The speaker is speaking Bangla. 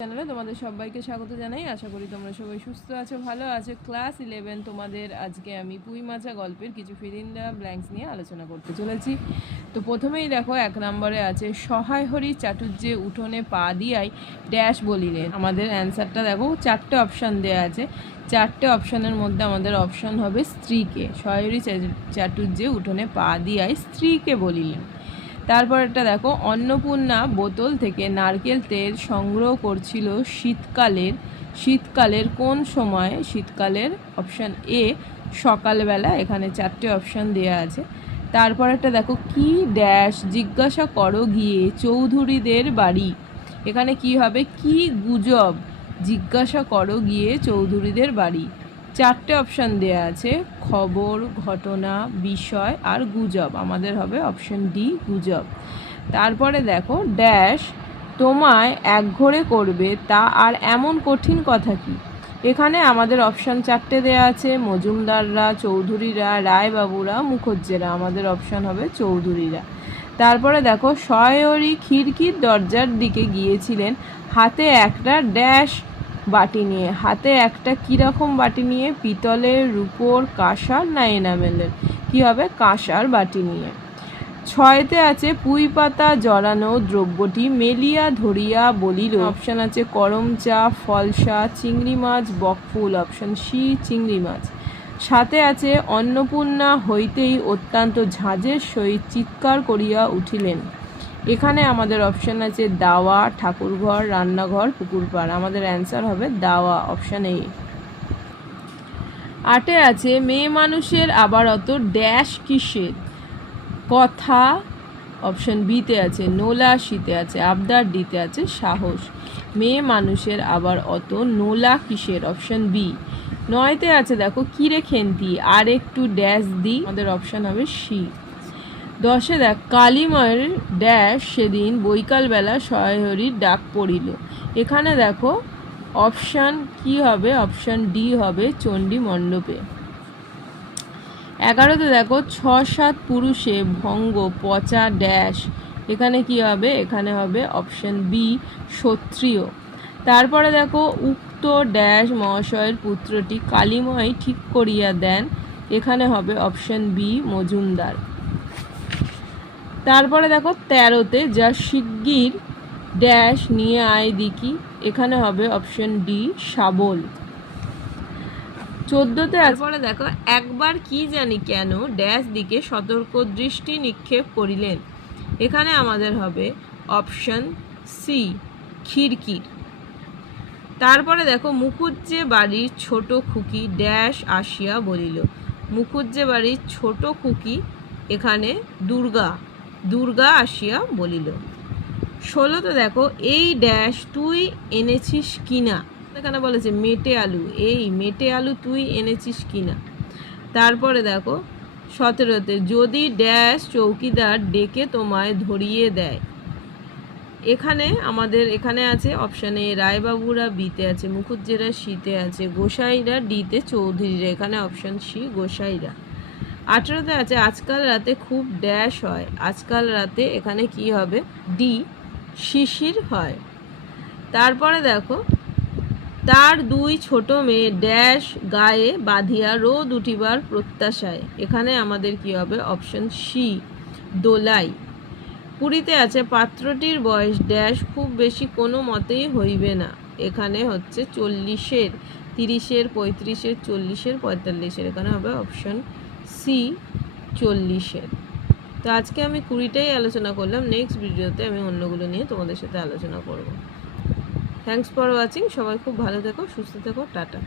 চ্যানেলে তোমাদের সবাইকে স্বাগত জানাই। আশা করি তোমরা সবাই সুস্থ আছো, ভালো আছো। ক্লাস ইলেভেন তোমাদের আজকে আমি পুঁই মাছা গল্পের কিছু ফিরিন্দা ব্ল্যাঙ্কস নিয়ে আলোচনা করতে চলেছি। তো প্রথমেই দেখো, এক নম্বরে আছে, সহায় হরি চাটুর্যে উঠোনে পা দিয়াই ড্যাশ বলিলেন। আমাদের অ্যান্সারটা দেখো, চারটে অপশান দেওয়া আছে। চারটে অপশানের মধ্যে আমাদের অপশান হবে স্ত্রীকে। সহায়হরি চাটুর্যে উঠোনে পা দিয়াই স্ত্রীকে বলিলেন। তারপরটা দেখো, অন্নপূর্ণা বোতল থেকে নারকেল তেল সংগ্রহ করছিল শীতকালের শীতকালের কোন সময়? শীতকালের অপশান এ সকালবেলা, এখানে চারটে অপশান দেওয়া আছে। তারপর একটা দেখো, কি ড্যাশ জিজ্ঞাসা করো গিয়ে, চৌধুরীদের বাড়ি। এখানে কি হবে? কি গুজব? জিজ্ঞাসা করো গিয়ে, চৌধুরীদের বাড়ি। চারটে অপশান দেয়া আছে, খবর, ঘটনা, বিষয় আর গুজব। আমাদের হবে অপশান ডি গুজব। তারপরে দেখো ড্যাশ তোমায় একঘরে করবে, তা আর এমন কঠিন কথা কি? এখানে আমাদের অপশান চারটে দেয়া আছে, মজুমদাররা, চৌধুরীরা, রায়বাবুরা, মুখজ্জেরা। আমাদের অপশান হবে চৌধুরীরা। তারপরে দেখো শয়রি খিড়কির দরজার দিকে গিয়েছিলেন, হাতে একটা ড্যাশ বাটি নিয়ে। হাতে একটা কীরকম বাটি নিয়ে পিতলের রূপোর কাঁসার না এনামেলের? কী হবে? কাঁসার বাটি নিয়ে। ছয়তে আছে পুঁই পাতা জড়ানো দ্রব্যটি মেলিয়া ধরিয়া বলিল, অপশান আছে করম চা ফলসা চিংড়ি মাছ বকফুল অপশান সি, চিংড়ি মাছ। সাথে আছে অন্নপূর্ণা হইতেই অত্যন্ত ঝাঁঝের সহিত চিৎকার করিয়া উঠিলেন। এখানে আমাদের অপশান আছে দাওয়া, ঠাকুরঘর, রান্নাঘর, পুকুরপাড়। আমাদের অ্যান্সার হবে দাওয়া অপশান এ আটে আছে, মেয়ে মানুষের আবার অত ড্যাশ কিসের? কথা অপশান বিতে আছে, নোলা শীতে আছে, আবদার ডিতে আছে, সাহস। মেয়ে মানুষের আবার অত নোলা কিসের? অপশান বি নয়তে আছে, দেখো, কিরে খেন্তি? আর একটু ড্যাশ দি। আমাদের অপশান হবে সি দশে দেখ, কালিময়ের ড্যাশ সেদিন বৈকালবেলা সহায়হরির ডাক পড়িল। এখানে দেখো, অপশান কি হবে? অপশান ডি হবে চণ্ডী মণ্ডপে। এগারোতে দেখো, ছ, সাত পুরুষে ভঙ্গ, পচা ড্যাশ। এখানে কি হবে? এখানে হবে অপশান বি ক্ষত্রিয় তারপরে দেখো, উক্ত ড্যাশ মহাশয়ের পুত্রটি কালিময় ঠিক করিয়া দেন। এখানে হবে অপশান বি, মজুমদার। তারপরে দেখো তেরোতে যা শিগগির ড্যাশ নিয়ে আয় দিকি এখানে হবে অপশন ডি শাবল। চোদ্দোতে তারপরে দেখো, একবার কি জানি কেন ড্যাশ দিকে সতর্ক দৃষ্টি নিক্ষেপ করিলেন। এখানে আমাদের হবে অপশন সি খিড়কির। তারপরে দেখো মুখুজ্জে বাড়ির ছোট খুকি ড্যাশ আসিয়া বলিল মুখুজ্জে বাড়ির ছোট খুকি এখানে দুর্গা। দুর্গা আসিয়া বলিল ষোলোতে দেখো, এই ড্যাশ তুই এনেছিস কিনা? এখানে বলেছে মেটে আলু, এই মেটে আলু তুই এনেছিস কিনা? তারপরে দেখো, সতেরোতে, যদি ড্যাশ চৌকিদার ডেকে তোমায় ধরিয়ে দেয়। এখানে আমাদের, এখানে আছে, অপশানে, রায়বাবুরা বিতে আছে মুখুজ্জেরা শীতে আছে, গোসাইরা ডিতে চৌধুরীরা, এখানে অপশান সি, গোসাইরা। আঠেরোতে আছে, আজকাল রাতে খুব ড্যাশ হয়। আজকাল রাতে এখানে কি হবে? ডি শিশির হয়। তারপরে দেখো, তার দুই ছোট মেয়ে ড্যাশ গায়ে বাঁধিয়া রোদ উঠিবার প্রত্যাশায়। এখানে আমাদের কি হবে? অপশন সি দোলাই। কুড়িতে আছে, পাত্রটির বয়স ড্যাশ খুব বেশি কোনো মতেই হইবে না। এখানে হচ্ছে চল্লিশের, তিরিশের, পঁয়ত্রিশের, চল্লিশের, পঁয়তাল্লিশের। এখানে হবে অপশন সি চল্লিশের। তো আজকে আমি কুড়িটাই আলোচনা করলাম নেক্সট ভিডিওতে আমি অন্যগুলো নিয়ে তোমাদের সাথে আলোচনা করব। থ্যাংকস ফর ওয়াচিং সবাই খুব ভালো থেকো, সুস্থ থেকো, টাটা।